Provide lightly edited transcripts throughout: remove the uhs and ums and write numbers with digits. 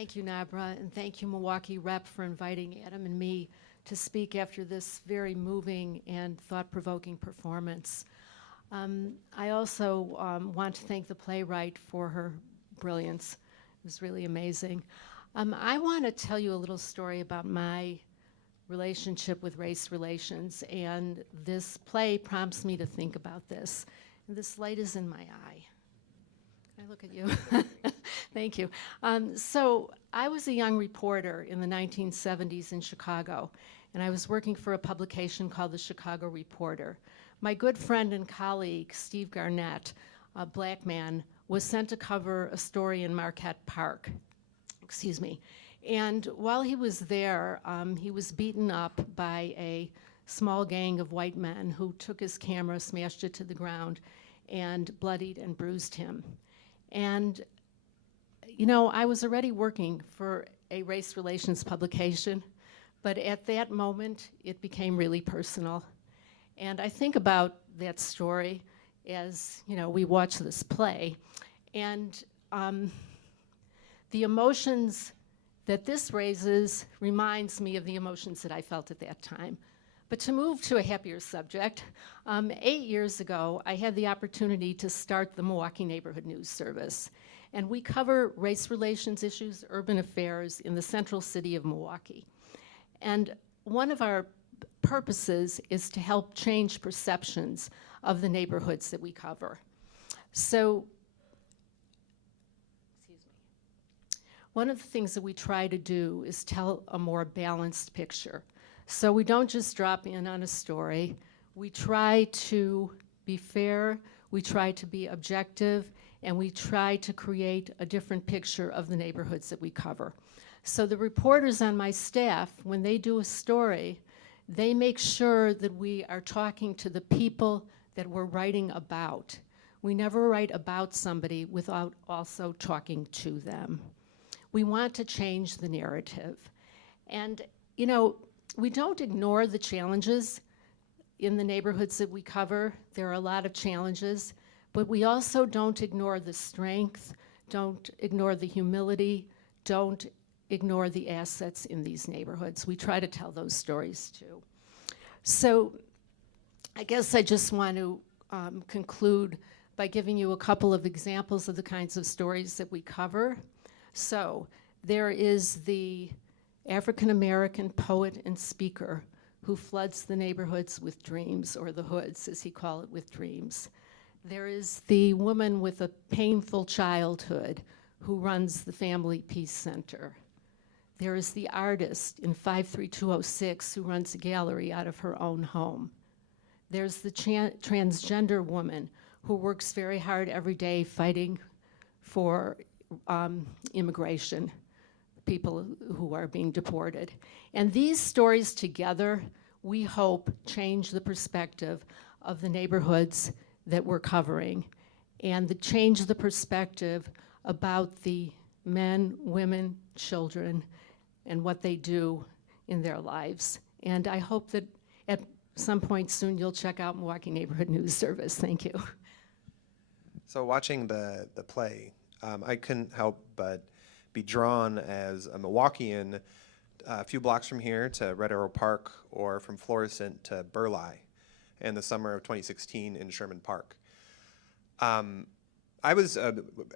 Thank you, Nabra, and thank you, Milwaukee Rep, for inviting Adam and me to speak after this very moving and thought-provoking performance. I also want to thank the playwright for her brilliance. It was really amazing. I want to tell you a little story about my relationship with race relations, and this play prompts me to think about this. And this light is in my eye. Can I look at you? Thank you. So I was a young reporter in the 1970s in Chicago, and I was working for a publication called the Chicago Reporter. My good friend and colleague, Steve Garnett, a black man, was sent to cover a story in Marquette Park. Excuse me. And while he was there, he was beaten up by a small gang of white men who took his camera, smashed it to the ground, and bloodied and bruised him. And, you know, I was already working for a race relations publication, but at that moment, it became really personal. And I think about that story as, you know, we watch this play. And the emotions that this raises reminds me of the emotions that I felt at that time. But to move to a happier subject, 8 years ago, I had the opportunity to start the Milwaukee Neighborhood News Service. And we cover race relations issues, urban affairs in the central city of Milwaukee. And one of our purposes is to help change perceptions of the neighborhoods that we cover. So, excuse me. One of the things that we try to do is tell a more balanced picture. So we don't just drop in on a story. We try to be fair, we try to be objective, and we try to create a different picture of the neighborhoods that we cover. So the reporters on my staff, when they do a story, they make sure that we are talking to the people that we're writing about. We never write about somebody without also talking to them. We want to change the narrative. And, you know, we don't ignore the challenges in the neighborhoods that we cover. There are a lot of challenges, but we also don't ignore the strength, don't ignore the humility, don't ignore the assets in these neighborhoods. We try to tell those stories too. So I guess I just want to conclude by giving you a couple of examples of the kinds of stories that we cover. So there is the African-American poet and speaker who floods the neighborhoods with dreams, or the hoods, as he called it, with dreams. There is the woman with a painful childhood who runs the Family Peace Center. There is the artist in 53206 who runs a gallery out of her own home. There's the transgender woman who works very hard every day fighting for immigration, people who are being deported. And these stories together, we hope, change the perspective of the neighborhoods that we're covering, and change the perspective about the men, women, children, and what they do in their lives. And I hope that at some point soon you'll check out Milwaukee Neighborhood News Service. Thank you. So watching the play, I couldn't help but be drawn as a Milwaukeean a few blocks from here to Red Arrow Park, or from Florissant to Burleigh in the summer of 2016 in Sherman Park. I was,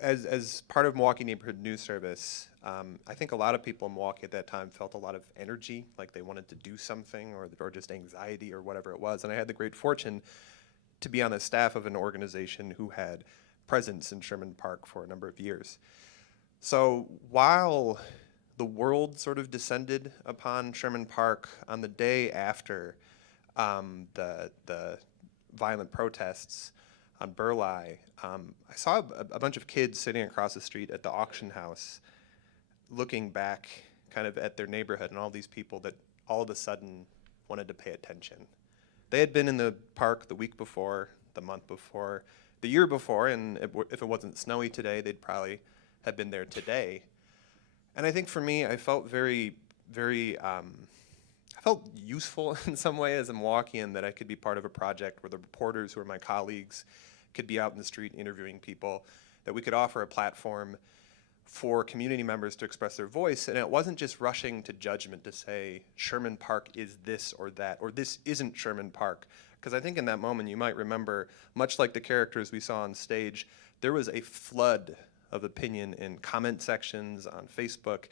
as part of Milwaukee Neighborhood News Service, I think a lot of people in Milwaukee at that time felt a lot of energy, like they wanted to do something, or just anxiety or whatever it was. And I had the great fortune to be on the staff of an organization who had presence in Sherman Park for a number of years. So while the world sort of descended upon Sherman Park on the day after the violent protests on Burleigh, I saw a bunch of kids sitting across the street at the auction house looking back kind of at their neighborhood and all these people that all of a sudden wanted to pay attention. They had been in the park the week before, the month before, the year before, and if it wasn't snowy today, they'd probably have been there today. And I think for me, I felt very, I felt useful in some way as a Milwaukeean, that I could be part of a project where the reporters who are my colleagues could be out in the street interviewing people, that we could offer a platform for community members to express their voice, and it wasn't just rushing to judgment to say Sherman Park is this or that, or this isn't Sherman Park. Because I think in that moment you might remember, much like the characters we saw on stage, there was a flood of opinion in comment sections on Facebook,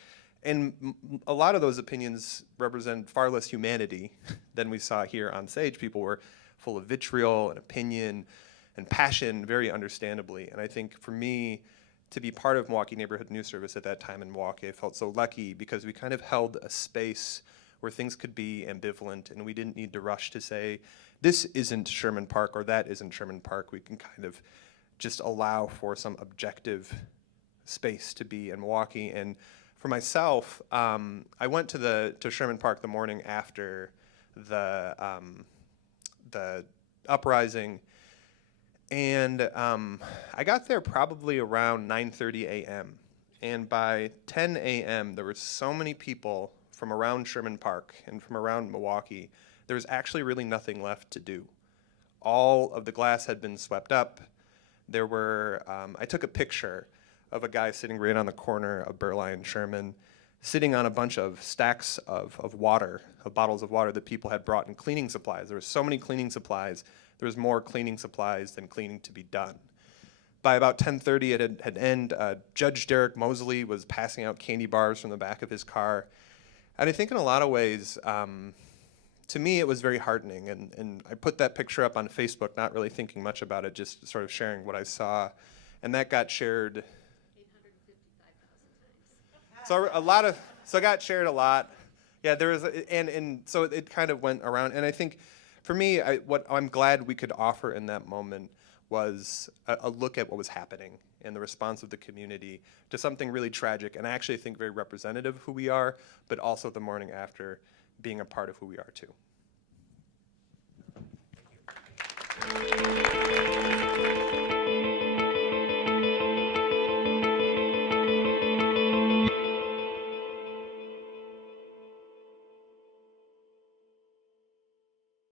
and a lot of those opinions represent far less humanity than we saw here on stage. People were full of vitriol and opinion and passion, very understandably. And I think for me, to be part of Milwaukee Neighborhood News Service at that time in Milwaukee, I felt so lucky because we kind of held a space where things could be ambivalent and we didn't need to rush to say, this isn't Sherman Park or that isn't Sherman Park. We can kind of just allow for some objective space to be in Milwaukee. And for myself, I went to Sherman Park the morning after the uprising, and I got there probably around 9:30 a.m. And by 10 a.m., there were so many people from around Sherman Park and from around Milwaukee, there was actually really nothing left to do. All of the glass had been swept up. There were, I took a picture of a guy sitting right on the corner of Burleigh and Sherman, sitting on a bunch of stacks of water, of bottles of water that people had brought in cleaning supplies. There were so many cleaning supplies. There was more cleaning supplies than cleaning to be done. By about 10:30, it had ended. Judge Derek Mosley was passing out candy bars from the back of his car. And I think in a lot of ways, to me, it was very heartening. And I put that picture up on Facebook, not really thinking much about it, just sort of sharing what I saw. And that got shared 855,000 times. So it got shared a lot. Yeah, there was, and so it kind of went around. And I think, for me, what I'm glad we could offer in that moment was a look at what was happening and the response of the community to something really tragic, and I actually think very representative of who we are, but also the morning after being a part of who we are too.